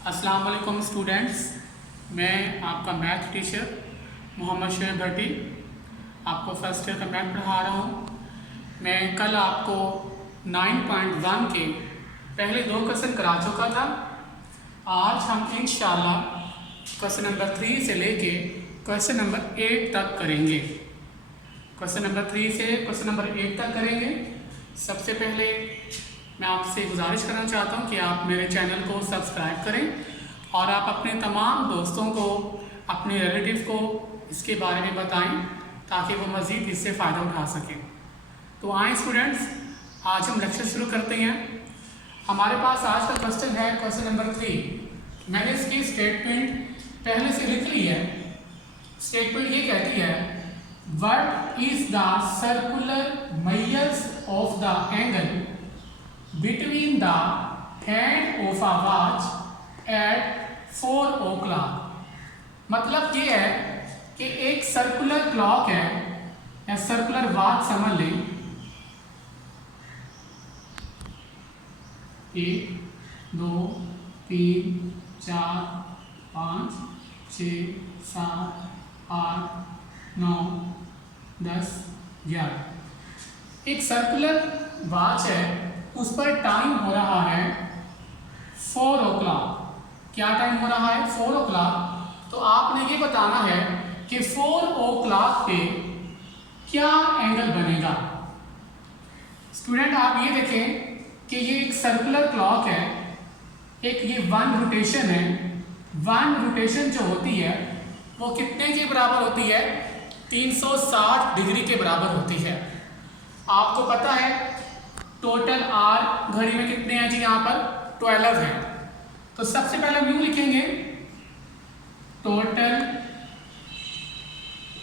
अस्सलाम वालेकुम स्टूडेंट्स, मैं आपका मैथ टीचर मोहम्मद शेर भट्टी आपको फर्स्ट ईयर का मैथ पढ़ा रहा हूँ। मैं कल आपको 9.1 के पहले 2 क्वेश्चन करा चुका था। आज हम इंशाल्लाह क्वेश्चन नंबर 3 से लेके क्वेश्चन नंबर 8 तक करेंगे। क्वेश्चन नंबर 3 से क्वेश्चन नंबर 8 तक करेंगे। सबसे पहले मैं आपसे गुजारिश करना चाहता हूं कि आप मेरे चैनल को सब्सक्राइब करें और आप अपने तमाम दोस्तों को, अपने रिलेटिव को इसके बारे में बताएं ताकि वो मज़ीद इससे फ़ायदा उठा सकें। तो आए स्टूडेंट्स, आज हम लेक्चर शुरू करते हैं। हमारे पास आज का क्वेश्चन है क्वेश्चन नंबर 3। मैंने इसकी स्टेटमेंट पहले से लिख ली है। स्टेटमेंट ये कहती है, what is the circular measures of the angle between the hand of a watch at 4 o'clock। मतलब ये है कि एक सर्कुलर क्लॉक है या सर्कुलर वॉच समझ लें। 1 2 3 4 5 6 7 8 9 10 11। एक सर्कुलर वॉच है, उस पर टाइम हो रहा है 4 o'clock। क्या टाइम हो रहा है? 4 o'clock। तो आपने ये बताना है कि 4 o'clock पे क्या एंगल बनेगा। स्टूडेंट आप ये देखें कि ये एक सर्कुलर क्लॉक है, एक ये 1 रोटेशन है। 1 रोटेशन जो होती है वो कितने के बराबर होती है? 360 डिग्री के बराबर होती है। आपको पता है टोटल आर घड़ी में कितने हैं जी? यहाँ पर 12 हैं। तो सबसे पहले हम यूं लिखेंगे, टोटल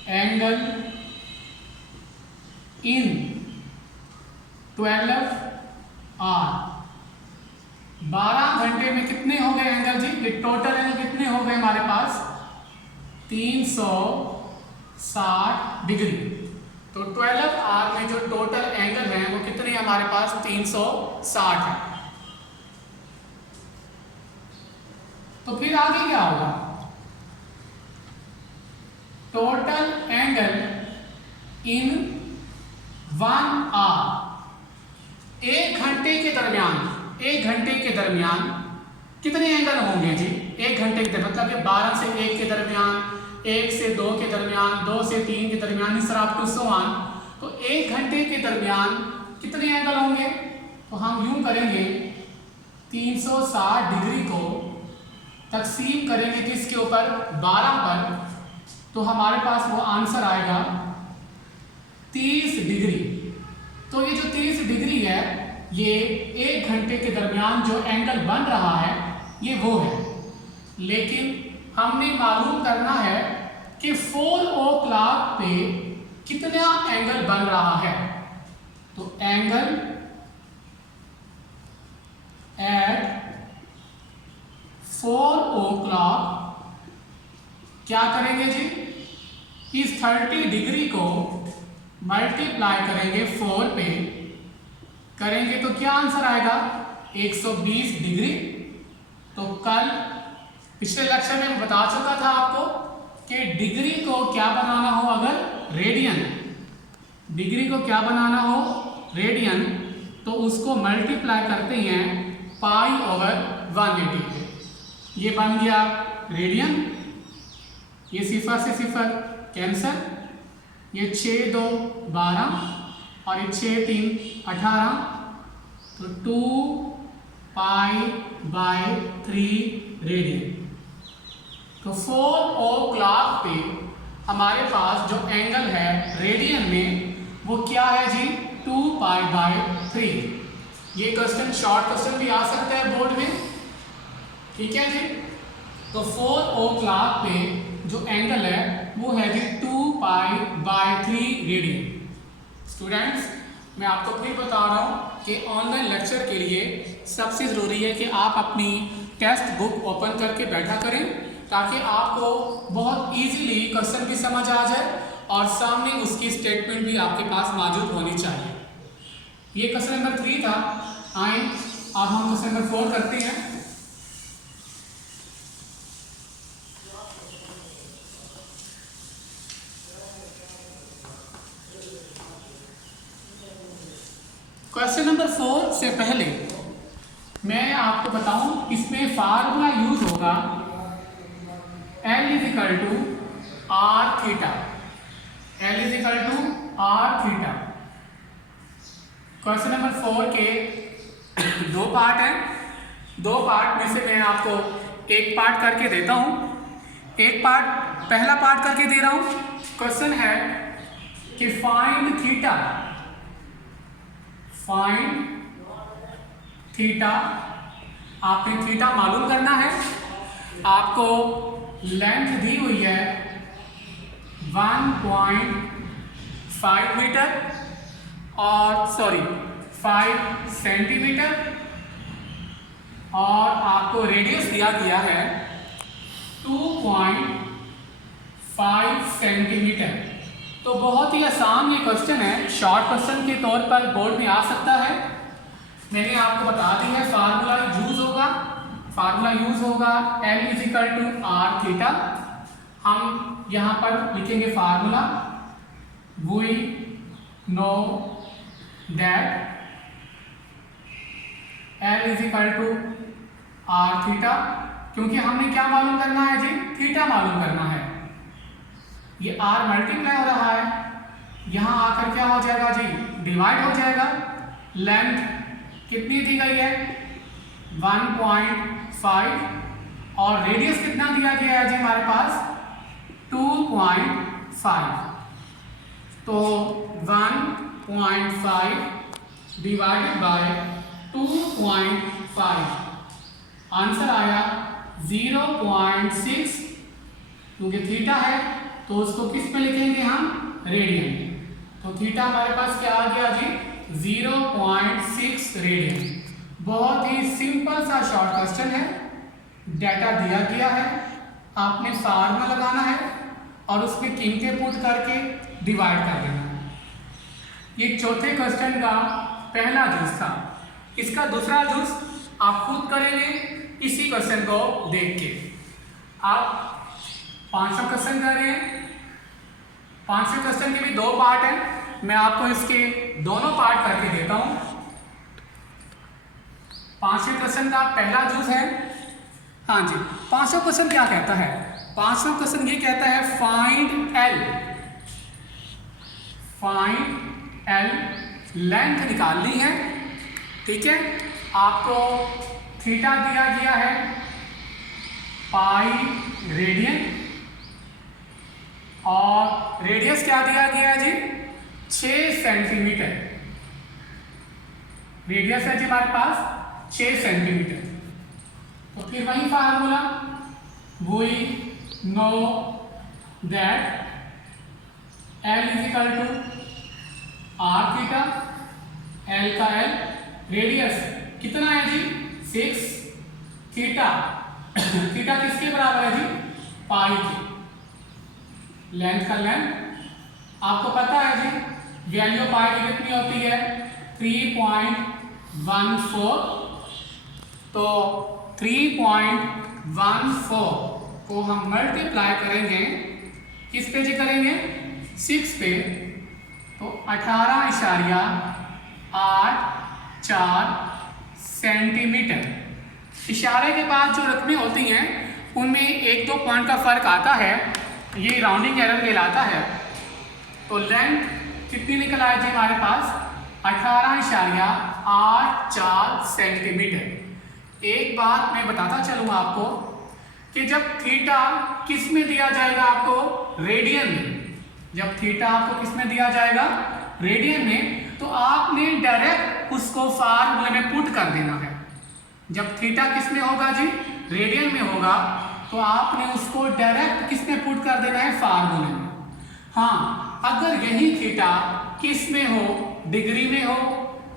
एंगल इन 12 आर। 12 घंटे में कितने हो गए एंगल जी? ये टोटल एंगल कितने हो गए हमारे पास? 360 डिग्री। तो 12 आवर में जो टोटल एंगल है वो कितने हमारे पास? 360 है। तो फिर आगे क्या होगा? Total angle in 1 our. 1 घंटे के दरमियान कितने एंगल होंगे जी? 1 घंटे के दरमियान मतलब 12 से 1 के दरमियान, 1 से 2 के दरमियान, 2 से 3 के दरमियान, इस तरह अप टू सो ऑन। तो 1 घंटे के दरमियान कितने एंगल होंगे? तो हम यूं करेंगे, 360 डिग्री को तकसीम करेंगे किसके ऊपर? 12 पर। तो हमारे पास वो आंसर आएगा 30 डिग्री। तो ये जो 30 डिग्री है, ये 1 घंटे के दरमियान जो एंगल बन रहा है ये वो है। लेकिन हमने मालूम करना है कि 4 o'clock पे कितना एंगल बन रहा है। तो एंगल एट 4 o'clock क्या करेंगे जी? इस 30 डिग्री को मल्टीप्लाई करेंगे 4 पे, करेंगे तो क्या आंसर आएगा? 120 डिग्री। तो कल पिछले लेक्चर में बता चुका था आपको कि डिग्री को क्या बनाना हो, अगर रेडियन, डिग्री को क्या बनाना हो? रेडियन, तो उसको मल्टीप्लाई करते हैं पाई ओवर 180 पे। ये बन गया रेडियन। ये 0 से 0 कैंसर, ये 6 2 12 और ये 6 3 18। तो 2 पाई बाय 3 रेडियन। तो 4 o'clock पे हमारे पास जो एंगल है रेडियन में वो क्या है जी? 2 पाई बाय 3। ये क्वेश्चन शॉर्ट क्वेश्चन भी आ सकता है बोर्ड में, ठीक है जी। तो 4 o'clock पे जो एंगल है वो है जी 2 पाई बाय 3 रेडियन। स्टूडेंट्स मैं आपको फिर बता रहा हूँ कि ऑनलाइन लेक्चर के लिए सबसे ज़रूरी है कि आप अपनी टेक्स्ट बुक ओपन करके बैठा करें ताकि आपको बहुत इजीली क्वेश्चन भी समझ आ जाए और सामने उसकी स्टेटमेंट भी आपके पास मौजूद होनी चाहिए। ये क्वेश्चन नंबर 3 था। आए अब हम क्वेश्चन नंबर 4 करते हैं। सबसे पहले मैं आपको बताऊं, इसमें फार्मूला यूज होगा L equal to R theta. L equal to R theta. Question number 4 के दो पार्ट हैं। दो पार्ट में से मैं आपको एक पार्ट करके देता हूं। एक पार्ट, पहला पार्ट करके दे रहा हूं। क्वेश्चन है कि फाइंड थीटा। फाइंड थीटा, आपने थीटा मालूम करना है। आपको लेंथ दी हुई है 1.5 मीटर और 5 सेंटीमीटर, और आपको रेडियस दिया गया है 2.5 सेंटीमीटर। तो बहुत ही आसान ये क्वेश्चन है, शॉर्ट क्वेश्चन के तौर पर बोर्ड में आ सकता है। मैंने आपको बता दी है फार्मूला यूज होगा L equal to R theta. हम यहाँ पर लिखेंगे formula. We know that L equal to R theta, क्योंकि हमने क्या मालूम करना है जी? थीटा मालूम करना है। ये r मल्टीप्लाई हो रहा है, यहाँ आकर क्या हो जाएगा जी? डिवाइड हो जाएगा। लेंथ कितनी दी गई है? 1.5, और रेडियस कितना दिया गया है जी हमारे पास? 2.5। तो 1.5 डिवाइडेड बाय 2.5, आंसर आया 0.6। क्योंकि थीटा है तो उसको किस में लिखेंगे हम? रेडियन। तो थीटा हमारे पास क्या आ गया जी? 0.6 रेडियन। बहुत ही सिंपल सा शॉर्ट क्वेश्चन है। डाटा दिया गया है, आपने फार्मूला लगाना है और उसमें कीमतें पुट करके डिवाइड कर देना है। ये चौथे क्वेश्चन का पहला जूस था। इसका दूसरा जूस आप खुद करेंगे इसी क्वेश्चन को देख के। आप 5वां क्वेश्चन कर रहे हैं। 5वें क्वेश्चन के भी दो पार्ट हैं, मैं आपको इसके दोनों पार्ट करके देता हूं। 5वें क्वेश्चन का पहला जूस है। हाँ जी, 5वां क्वेश्चन क्या कहता है? 5वां क्वेश्चन ये कहता है फाइंड L लेंथ निकालनी है। ठीक है, आपको थीटा दिया गया है पाई रेडियन, और रेडियस क्या दिया गया है जी? 6 सेंटीमीटर। रेडियस है जी हमारे पास 6 सेंटीमीटर। तो फिर वही formula, we know that L equal to R theta. L का L, रेडियस कितना है जी? 6। थीटा थीटा किसके बराबर है जी? पाई के। लेंथ का लेंथ आपको पता है जी, वैल्यू पाई की कितनी होती है? 3.14। तो 3.14 को हम मल्टीप्लाई करेंगे, किस पे जी करेंगे? 6 पे। तो 18.84 सेंटीमीटर। इशारे के बाद जो रकमें होती हैं उनमें 1-2 पॉइंट का फर्क आता है, ये राउंडिंग एरर कहलाता है। तो लेंथ कितनी निकल आए जी हमारे पास? 18.84 सेंटीमीटर। एक बात मैं बताता चलूँ आपको कि जब थीटा किस में दिया जाएगा आपको? रेडियन में। जब थीटा आपको किस में दिया जाएगा? रेडियन में। तो आपने डायरेक्ट उसको फार्मूले में पुट कर देना है। जब थीटा किस में होगा जी? रेडियन में होगा, तो आपने उसको डायरेक्ट किस में पुट कर देना है? फार्मूले में। हाँ, अगर यही थीटा किस में हो? डिग्री में हो,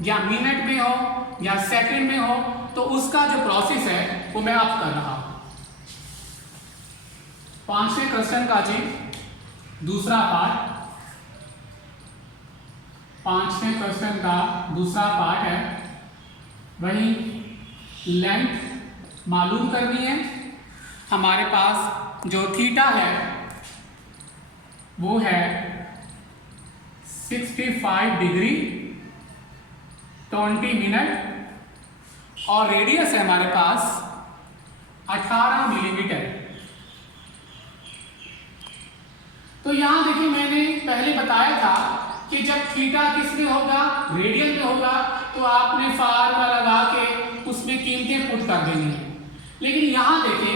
या मिनट में हो, या सेकंड में हो, तो उसका जो प्रोसेस है वो मैं आप कर रहा हूं। 5वें क्वेश्चन का जी दूसरा पार्ट। 5वें क्वेश्चन का दूसरा पार्ट है, वही लेंथ मालूम करनी है। हमारे पास जो थीटा है वो है 65 डिग्री 20 मिनट और रेडियस है हमारे पास 18 मिलीमीटर। तो यहां देखिए मैंने पहले बताया था कि जब थीटा किस में होगा, रेडियन में होगा, तो आपने फार्मूला लगा के उसमें कीमतें पुट कर देनी है। लेकिन यहां देखें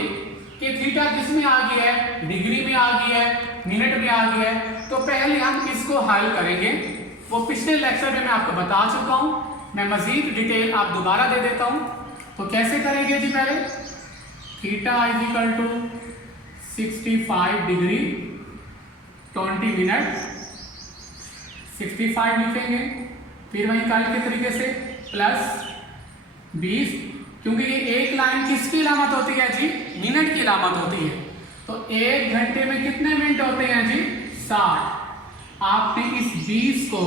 कि थीटा किस में आ गया है, डिग्री में आ गया है, मिनट में आ गया है। तो पहले हम इसको हल करेंगे, वो पिछले लेक्चर में मैं आपको बता चुका हूं, मैं मजीद डिटेल आप दोबारा दे देता हूं। तो कैसे करेंगे जी, पहले theta is equal to 65 degree 20 minute 65 लिखेंगे, फिर वही कल के तरीके से प्लस 20, क्योंकि ये एक लाइन किसकी अलामत होती है जी, मिनट की अलामत होती है। तो 1 घंटे में कितने मिनट होते हैं जी, 60। आपने इस 20 को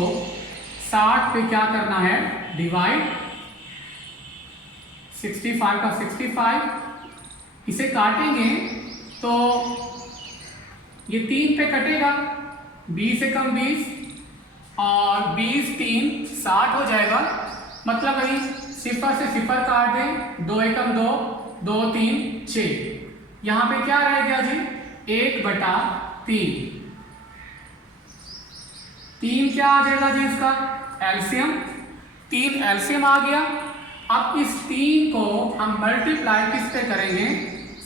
60 पे क्या करना है, डिवाइड, 65 का 65, इसे काटेंगे तो ये 3 पे कटेगा, 20 से कम 20 और 20 3 60 हो जाएगा। मतलब वही 0 से 0 काट दें, 2 एकम 2, 2 3 6, यहां पे क्या रह गया जी, 1/3। 3 क्या आ जाएगा जी, इसका एलसीएम, 3 एलसीएम आ गया। अब इस 3 को हम मल्टीप्लाई किस पे करेंगे,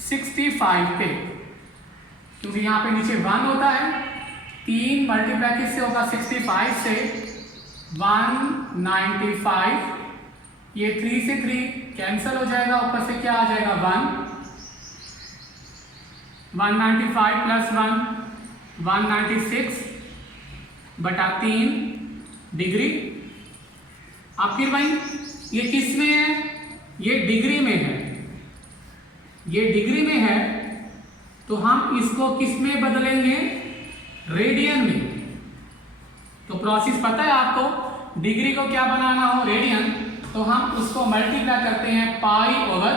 65 पे, क्योंकि यहां पे नीचे 1 होता है। 3 मल्टीप्लाई किससे होगा, 65 से, 195, ये 3 से 3 कैंसिल हो जाएगा, ऊपर से क्या आ जाएगा 1, 195 प्लस 1 196 बटा 3 डिग्री। अब फिर भाई ये किस में है, ये डिग्री में है, ये डिग्री में है, तो हम इसको किस में बदलेंगे, रेडियन में। तो प्रोसेस पता है आपको, डिग्री को क्या बनाना हो, रेडियन, तो हम उसको मल्टीप्लाई करते हैं पाई ओवर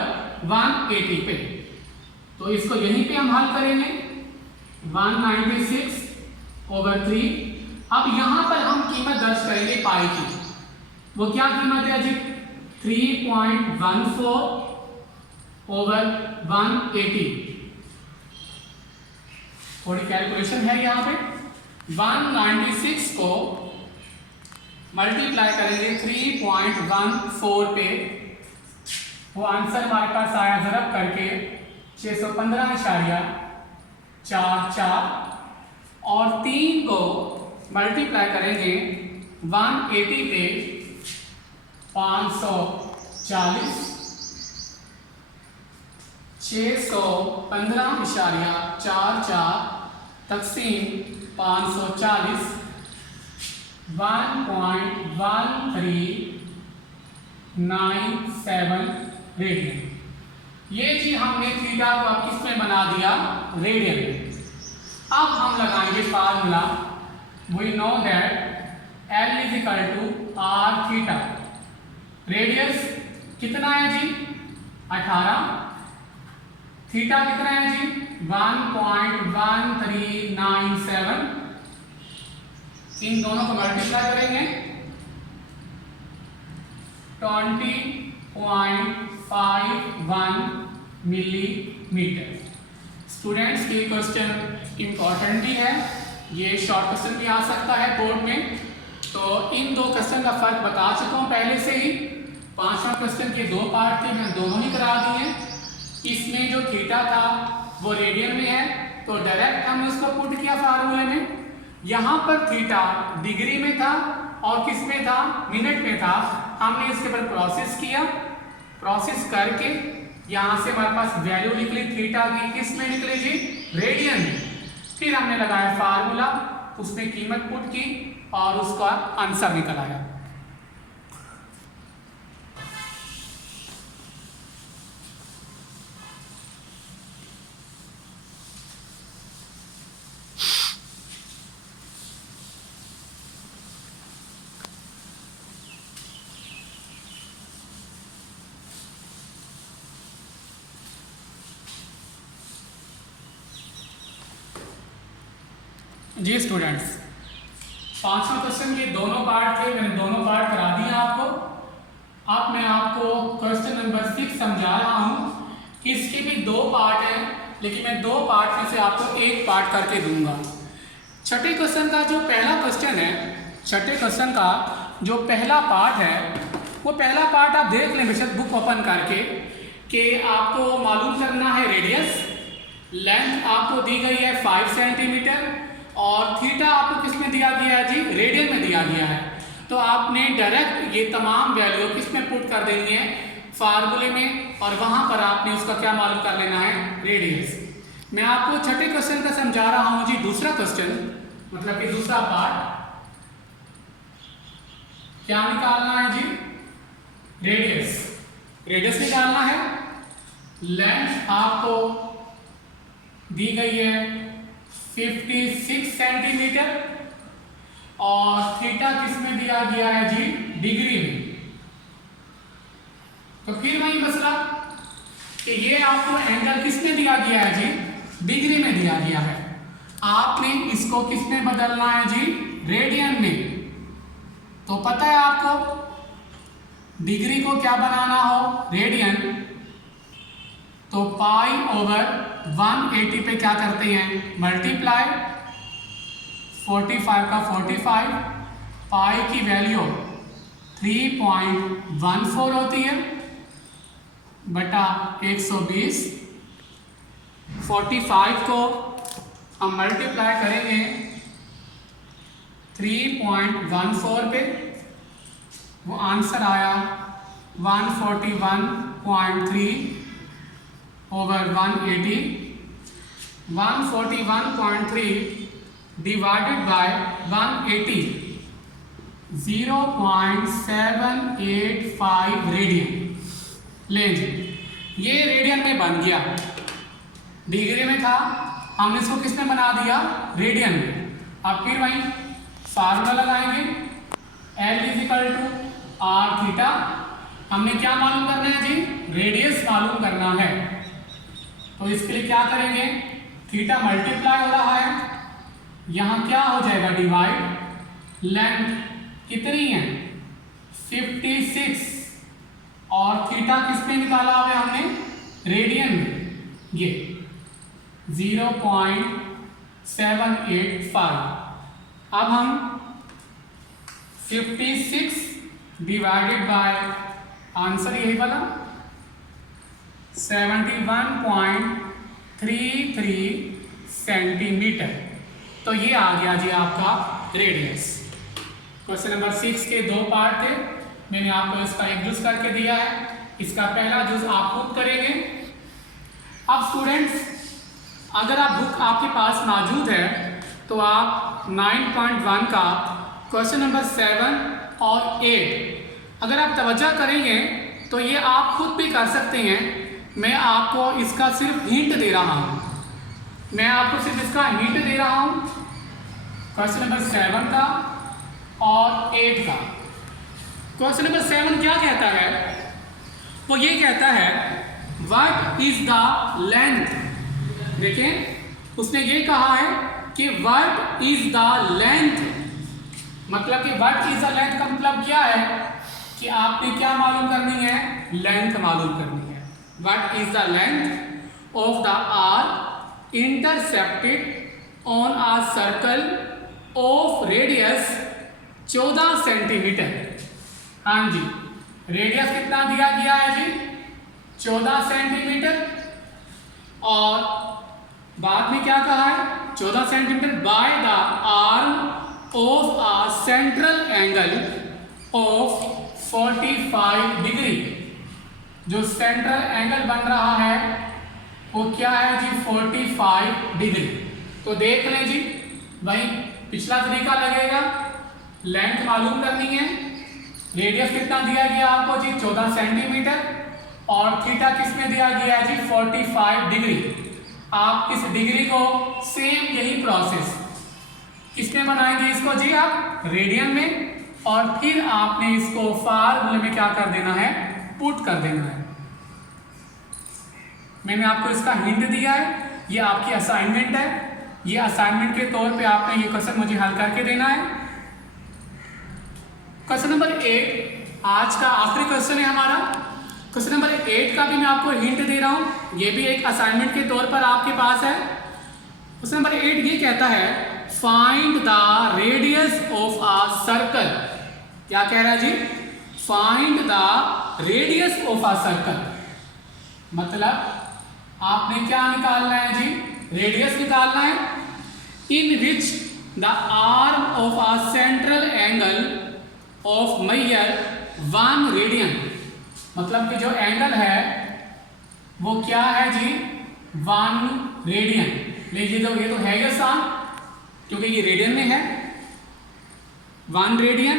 180 पे। तो इसको यहीं पे हम हल करेंगे, 196 ओवर 3। अब यहां पर हम कीमत दर्ज करेंगे पाई की, वो क्या कीमत है जी, 3.14 ओवर 180। थोड़ी कैलकुलेशन है यहाँ पे, 196 को मल्टीप्लाई करेंगे 3.14 पे, वो आंसर हमारे पास आया ज़रब करके 615.44, और 3 को मल्टीप्लाई करेंगे 180 पे 540, 615.44 तकसीम 540, 1.1397 रेडियन। ये चीज हमने थीटा को अब किसमें बना दिया, रेडियन में। अब हम लगाएंगे formula, we know that L is equal to R theta. Radius कितना है जी, 18, थीटा कितना है जी, 1.1397। इन दोनों को मल्टीप्लाई करेंगे 20.51 मिलीमीटर। स्टूडेंट्स ये क्वेश्चन इंपॉर्टेंट भी है, ये शॉर्ट क्वेश्चन भी आ सकता है बोर्ड में। तो इन 2 क्वेश्चन का फर्क बता चुका हूं पहले से ही। 5वां क्वेश्चन के 2 पार्ट थे, मैं दोनों ही करा दिए। इसमें जो थीटा था वो रेडियन में है, तो डायरेक्ट हमने उसको पुट किया फार्मूले में। यहाँ पर थीटा डिग्री में था और किस में था, मिनट में था। हमने इसके ऊपर प्रोसेस किया, प्रोसेस करके यहाँ से हमारे पास वैल्यू निकली थीटा की, किस में निकली जी, रेडियन में। फिर हमने लगाया फार्मूला, उसमें कीमत पुट की और उसका आंसर निकल आया। जी स्टूडेंट्स, 5वां क्वेश्चन के दोनों पार्ट थे, मैंने दोनों पार्ट करा दिए आपको। अब मैं आपको क्वेश्चन नंबर 6 समझा रहा हूँ। इसके भी 2 पार्ट हैं, लेकिन मैं 2 पार्ट में से आपको एक पार्ट करके दूंगा। छठे क्वेश्चन का जो पहला क्वेश्चन है, छठे क्वेश्चन का जो पहला पार्ट है, वो पहला पार्ट आप देख लें बेशक बुक ओपन करके, कि आपको मालूम करना है रेडियस। लेंथ आपको दी गई है 5 सेंटीमीटर और थीटा आपको किस में दिया गया है जी? रेडियन में दिया गया है। तो आपने डायरेक्ट ये तमाम वैल्यू किस में पुट कर देनी है? फार्मूले में, और वहां पर आपने उसका क्या मालूम कर लेना है? रेडियस। मैं आपको छठे क्वेश्चन का समझा रहा हूं जी। दूसरा क्वेश्चन मतलब कि दूसरा पार्ट क्या निकालना है जी? रेडियस। रेडियस निकालना है। लेंथ आपको दी गई है 56 सेंटीमीटर और थीटा किस में दिया गया है जी? डिग्री में। तो फिर वही मसला कि ये आपको एंगल किस में दिया गया है जी? डिग्री में दिया गया है। आपने इसको किस में बदलना है जी? रेडियन में। तो पता है आपको डिग्री को क्या बनाना हो? रेडियन। तो पाई ओवर 180 पे क्या करते हैं? मल्टीप्लाई। 45 का 45, पाई की वैल्यू 3.14 होती है बटा 120। 45 को हम मल्टीप्लाई करेंगे 3.14 पे, वो आंसर आया 141.3 ओवर 180। 141.3 divided by 180, 0.785 radian. लेंगे ये रेडियन में बन गया। डिग्री में था, हमने इसको किस में बना दिया? रेडियन में। अब फिर वही फार्मूला लगाएंगे, L = r थीटा। हमने क्या मालूम करना है जी? रेडियस मालूम करना है। तो इसके लिए क्या करेंगे? थीटा मल्टीप्लाई हो रहा है, यहां क्या हो जाएगा? डिवाइड। लेंथ कितनी है? 56 और थीटा किस में निकाला हुआ है हमने? रेडियन में। ये 0.785। अब हम 56 डिवाइडेड बाय आंसर यही वाला 71.33 सेंटीमीटर। तो ये आ गया जी आपका रेडियस। क्वेश्चन नंबर 6 के 2 पार्ट थे, मैंने आपको इसका एक जुज करके दिया है। इसका पहला जुज आप खुद करेंगे। अब स्टूडेंट्स, अगर आप बुक आपके पास मौजूद है तो आप 9.1 का क्वेश्चन नंबर 7 और 8 अगर आप तवज्जो करेंगे तो ये आप खुद भी कर सकते हैं। मैं आपको इसका सिर्फ हिंट दे रहा हूँ, मैं आपको सिर्फ इसका हिंट दे रहा हूँ। क्वेश्चन नंबर 7 का और 8 का। क्वेश्चन नंबर 7 क्या कहता है? वो ये कहता है व्हाट इज द लेंथ। देखें, उसने ये कहा है कि व्हाट इज द लेंथ, मतलब कि व्हाट इज द लेंथ का मतलब क्या है कि आपने क्या मालूम करनी है? लेंथ मालूम करनी है। What is the length of the arc intercepted on a circle of radius 14 centimetre. हाँ जी, रेडियस कितना दिया गया है जी? 14 सेंटीमीटर। और बाद में क्या कहा है? 14 centimetre by the arm of a central angle of 45 degree. जो सेंट्रल एंगल बन रहा है वो क्या है जी? 45 डिग्री। तो देख लें जी, वही पिछला तरीका लगेगा। लेंथ मालूम करनी है, रेडियस कितना दिया गया आपको जी? 14 सेंटीमीटर और थीटा किस में दिया गया है जी? 45 डिग्री। आप इस डिग्री को सेम यही प्रोसेस किस में बनाएंगे इसको जी? आप रेडियन में। और फिर आपने इसको फार्मूले में क्या कर देना है? पुट कर देना है। मैंने आपको इसका हिंट दिया है, ये आपकी असाइनमेंट है। ये असाइनमेंट के तौर पे आपने ये क्वेश्चन मुझे हल करके देना है। क्वेश्चन नंबर 8 आज का आखिरी क्वेश्चन है हमारा। क्वेश्चन नंबर 8 का भी मैं आपको हिंट दे रहा हूँ, ये भी एक असाइनमेंट के तौर पर आपके पास है। क्वेश्चन नंबर 8 ये कहता है find the radius of a circle. क्या कह रहा है जी? Find the radius of a circle, मतलब आपने क्या निकालना है जी? रेडियस निकालना है। In which the arm of a central angle of measure 1 radian, मतलब कि जो एंगल है वो क्या है जी? 1 रेडियन। लीजिए तो ये तो है ये आसान, क्योंकि ये रेडियन में है। 1 radian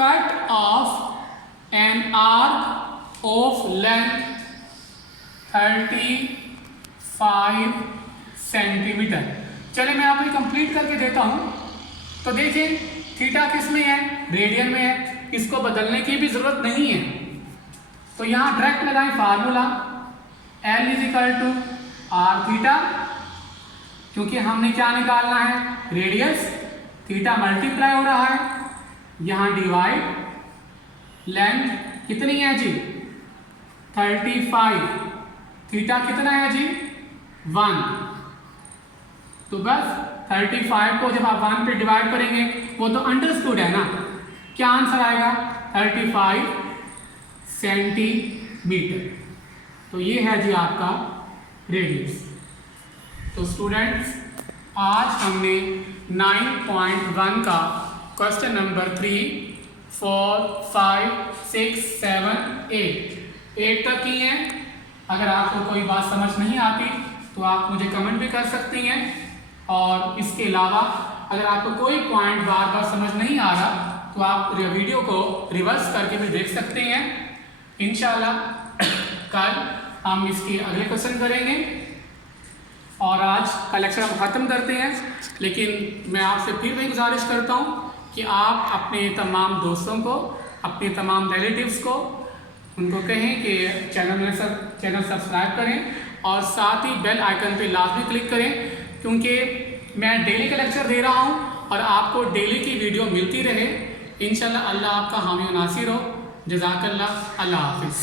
cut off an arc of length 35 centimetre. चलिए मैं आपको कंप्लीट करके देता हूं। तो देखिए थीटा किस में है? रेडियन में है, इसको बदलने की भी जरूरत नहीं है। तो यहां डायरेक्ट लगाएं फार्मूला L = r थीटा, क्योंकि हमने क्या निकालना है? रेडियस। थीटा मल्टीप्लाई हो रहा है, यहां डिवाइड, लेंथ कितनी है जी? 35, थीटा कितना है जी? 1। तो बस 35 को जब आप 1 पे डिवाइड करेंगे, वो तो अंडरस्टूड है ना, क्या आंसर आएगा? 35 सेंटीमीटर। तो ये है जी आपका रेडियस। तो स्टूडेंट्स आज हमने 9.1 का क्वेश्चन नंबर 3, 4, 5, 6, 7, 8 तक की है। अगर आपको कोई बात समझ नहीं आती तो आप मुझे कमेंट भी कर सकती हैं, और इसके अलावा अगर आपको कोई पॉइंट बार बार समझ नहीं आ रहा तो आप वीडियो को रिवर्स करके भी देख सकते हैं। इंशाल्लाह कल हम इसके अगले क्वेश्चन करेंगे, और आज का लेक्चर हम ख़त्म करते हैं। लेकिन मैं आपसे फिर वही गुजारिश करता हूँ कि आप अपने तमाम दोस्तों को, अपने तमाम रिलेटिव्स को, उनको कहें कि चैनल सब्सक्राइब करें, और साथ ही बेल आइकन पे लाजमी क्लिक करें, क्योंकि मैं डेली का लेक्चर दे रहा हूँ और आपको डेली की वीडियो मिलती रहे। इंशाल्लाह अल्लाह आपका हामी नासिर हो। जज़ाकल्लाह। अल्लाह हाफिज़।